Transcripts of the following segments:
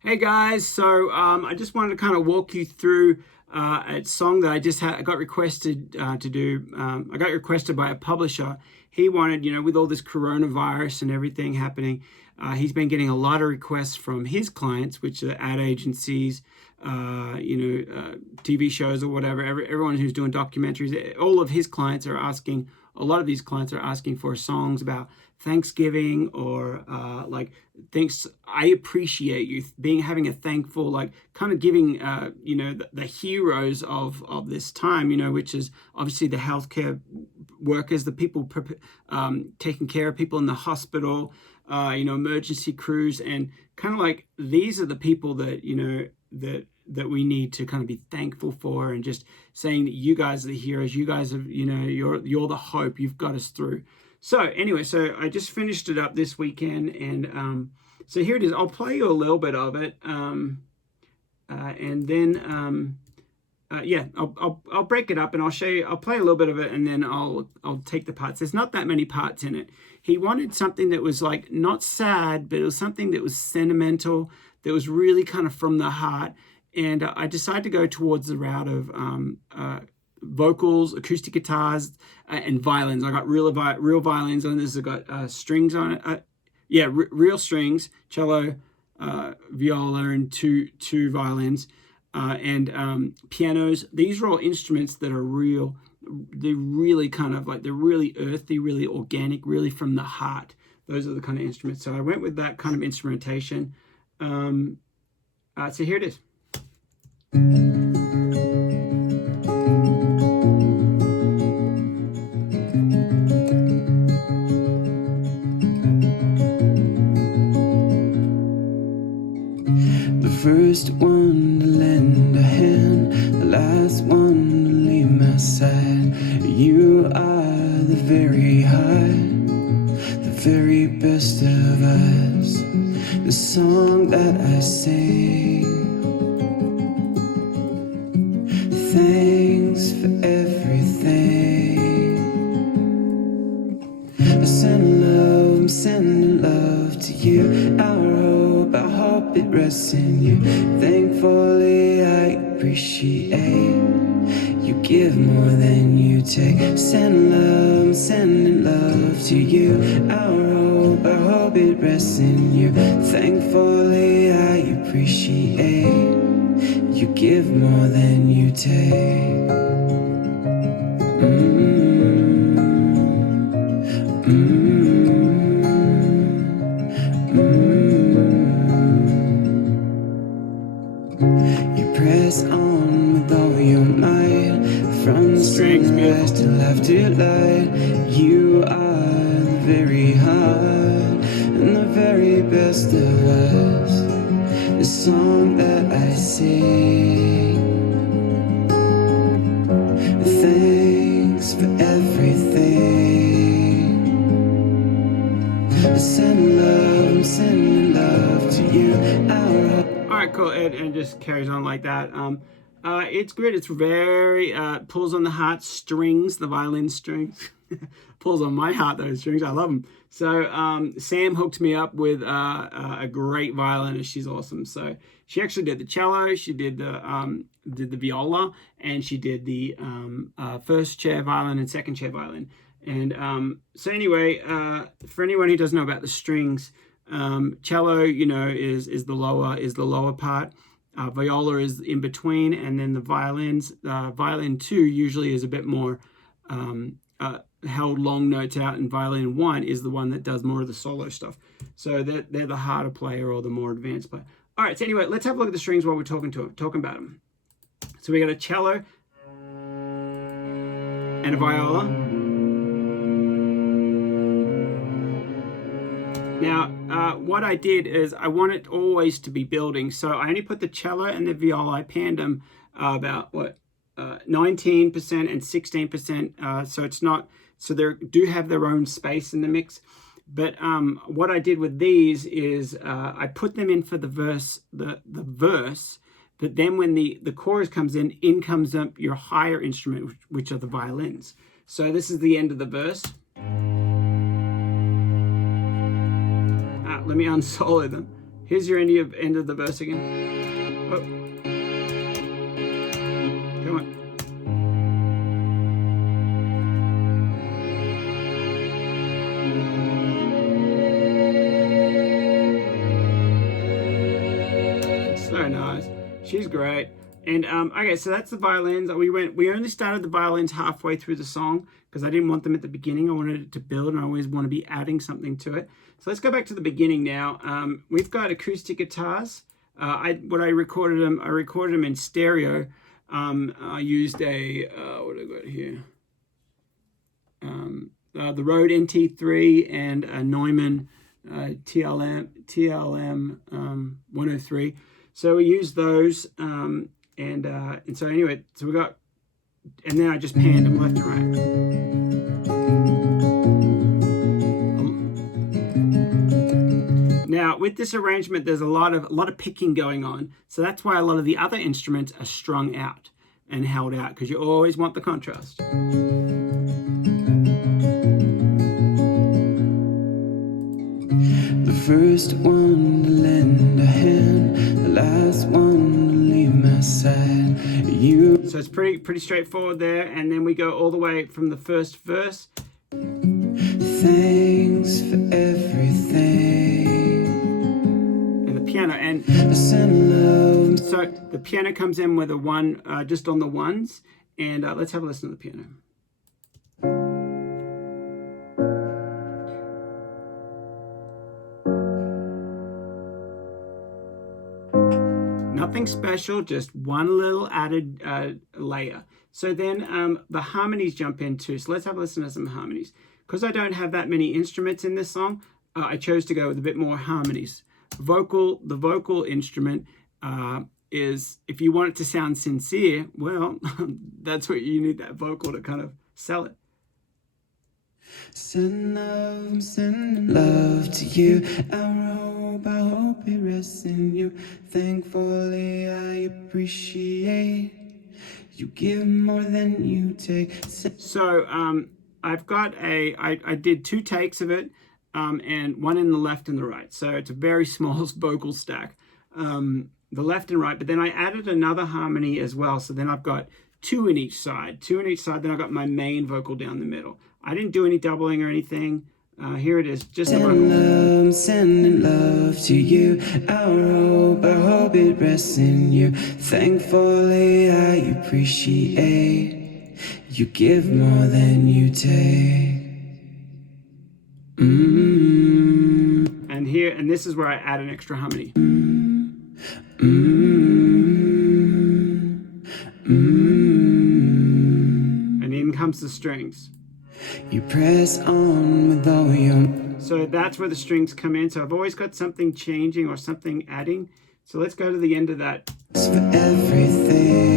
Hey guys, so I just wanted to kind of walk you through a song that I got requested to do. I got requested by a publisher. He wanted, with all this coronavirus and everything happening, he's been getting a lot of requests from his clients, which are ad agencies, TV shows or whatever. Everyone who's doing documentaries, all of his clients are asking. A lot of these clients are asking for songs about Thanksgiving or thanks. I appreciate you having a thankful, kind of giving the heroes of this time, which is obviously the healthcare workers, the people taking care of people in the hospital, emergency crews, and kind of like these are the people that that we need to kind of be thankful for, and just saying that you guys are the heroes. You guys have, you're the hope. You've got us through. So anyway, so I just finished it up this weekend, and so here it is. I'll play you a little bit of it, and then I'll break it up and I'll show you. I'll play a little bit of it, and then I'll take the parts. There's not that many parts in it. He wanted something that was like not sad, but it was something that was sentimental, that was really kind of from the heart. And I decided to go towards the route of vocals, acoustic guitars, and violins. I got real violins on this. I got strings on it. Real strings, cello, viola, and two violins, and pianos. These are all instruments that are real. They're really kind of like, they're really earthy, really organic, really from the heart. Those are the kind of instruments. So I went with that kind of instrumentation. So here it is. The first one to lend a hand, the last one to leave my side. You are the very heart, the very best of us, the song that I sing. Thanks for everything. I'm sending love to you. I hope it rests in you. Thankfully, I appreciate you give more than you take. Sending love to you. I hope it rests in you. Thankfully, I appreciate you give more than you take. You press on with all your might, from the sunrise to left to light. You are the very heart and the very best of us, the song that I sing. Thanks for everything. I'm sending love to you. All right, cool. And just carries on like that. It's good. It's very pulls on the heart strings, the violin strings. Pulls on my heart, those strings. I love them. So Sam hooked me up with a great violinist. She's awesome. So she actually did the cello, she did the viola, and she did the first chair violin and second chair violin. And so anyway, for anyone who doesn't know about the strings, cello, is the lower part. Viola is in between, and then the violins. Violin 2 usually is a bit more held long notes out, and violin 1 is the one that does more of the solo stuff. So they're the harder player or the more advanced player. All right, so anyway, let's have a look at the strings while we're talking about them. So we got a cello and a viola. Now, what I did is I want it always to be building, so I only put the cello and the viola. I panned them about 19% and 16%. So it's not, so they do have their own space in the mix. But what I did with these is I put them in for the verse, the verse. But then when the chorus comes in comes up your higher instrument, which are the violins. So this is the end of the verse. Let me unsolo them. Here's your end of the verse again. Oh. Come on. So nice. She's great. And okay, so that's the violins. We only started the violins halfway through the song because I didn't want them at the beginning. I wanted it to build, and I always want to be adding something to it. So let's go back to the beginning now. We've got acoustic guitars. I recorded them in stereo. I used a what do I got here? The Rode NT3 and a Neumann TLM 103. So we used those, and so anyway, so we got, and then I just panned them left and right. Now with this arrangement, there's a lot of picking going on, so that's why a lot of the other instruments are strung out and held out, because you always want the contrast. The first one to lend a hand, the last one to leave my side. So it's pretty straightforward there, and then we go all the way from the first verse. Thanks for everything. And the piano, and so the piano comes in with a one, just on the ones, and let's have a listen to the piano. Nothing special, just one little added layer. So then the harmonies jump in too. So let's have a listen to some harmonies. Because I don't have that many instruments in this song, I chose to go with a bit more harmonies. The vocal instrument is, if you want it to sound sincere, well, that's what you need, that vocal to kind of sell it. Sending love to you. I hope it rests in you. Thankfully, I appreciate you give more than you take. So I've got I did 2 takes of it, and one in the left and the right. So it's a very small vocal stack, the left and right. But then I added another harmony as well. So then I've got 2 in each side. Then I've got my main vocal down the middle. I didn't do any doubling or anything. Here it is, just the vocal. I'm sending love to you. I hope it rests in you. Thankfully, I appreciate you give more than you take. And this is where I add an extra harmony. And in comes the strings. You press on with all your... So that's where the strings come in. So I've always got something changing or something adding. So let's go to the end of that. For everything.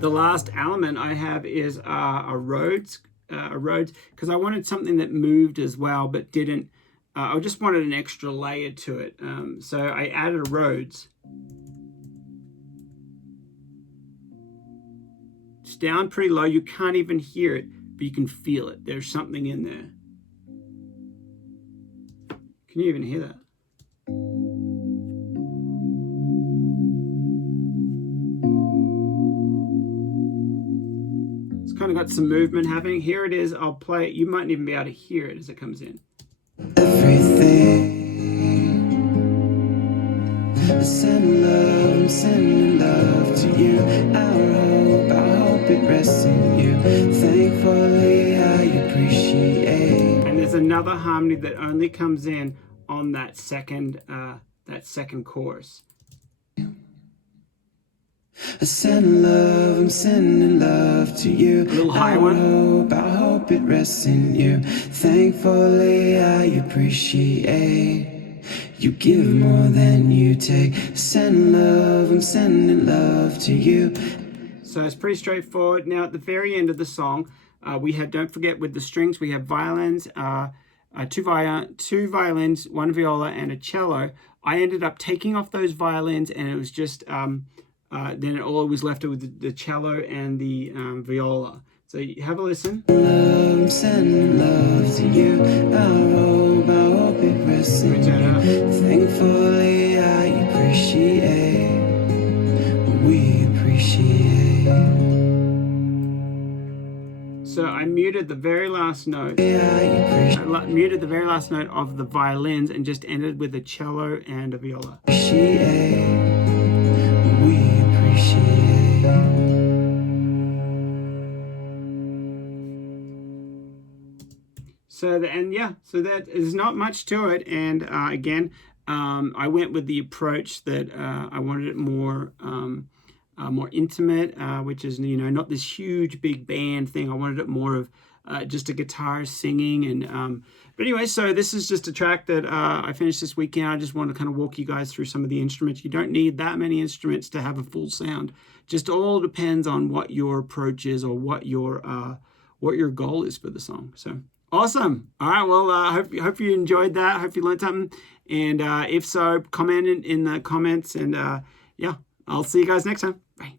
The last element I have is a Rhodes, because I wanted something that moved as well, but didn't. I just wanted an extra layer to it. So I added a Rhodes. It's down pretty low. You can't even hear it, but you can feel it. There's something in there. Can you even hear that? It's kind of got some movement happening. Here it is. I'll play it. You mightn't even be able to hear it as it comes in. Everything. I'm sending love to you. I hope it rests in you. Thankfully, I appreciate. And there's another harmony that only comes in on that second chorus. I'm sending love to you. A little higher one. I hope it rests in you. Thankfully, I appreciate you give more than you take. I'm sending love to you. So it's pretty straightforward. Now at the very end of the song, we have, don't forget with the strings, we have violins, 2 violins, 1 viola, and a cello. I ended up taking off those violins, and it was just then all was left with the cello and the viola. So have a listen. I'm sending love to you. I hope it rests in you. Thankfully, I appreciate what we appreciate. So I muted the very last note. I muted the very last note of the violins and just ended with a cello and a viola. appreciate what we appreciate. So that is not much to it. And again, I went with the approach that I wanted it more intimate, which is not this huge big band thing. I wanted it more of just a guitar singing. And but anyway, so this is just a track that I finished this weekend. I just want to kind of walk you guys through some of the instruments. You don't need that many instruments to have a full sound. Just all depends on what your approach is or what your goal is for the song. So. Awesome. All right. Well, hope you enjoyed that. Hope you learned something. And if so, comment in the comments. And yeah, I'll see you guys next time. Bye.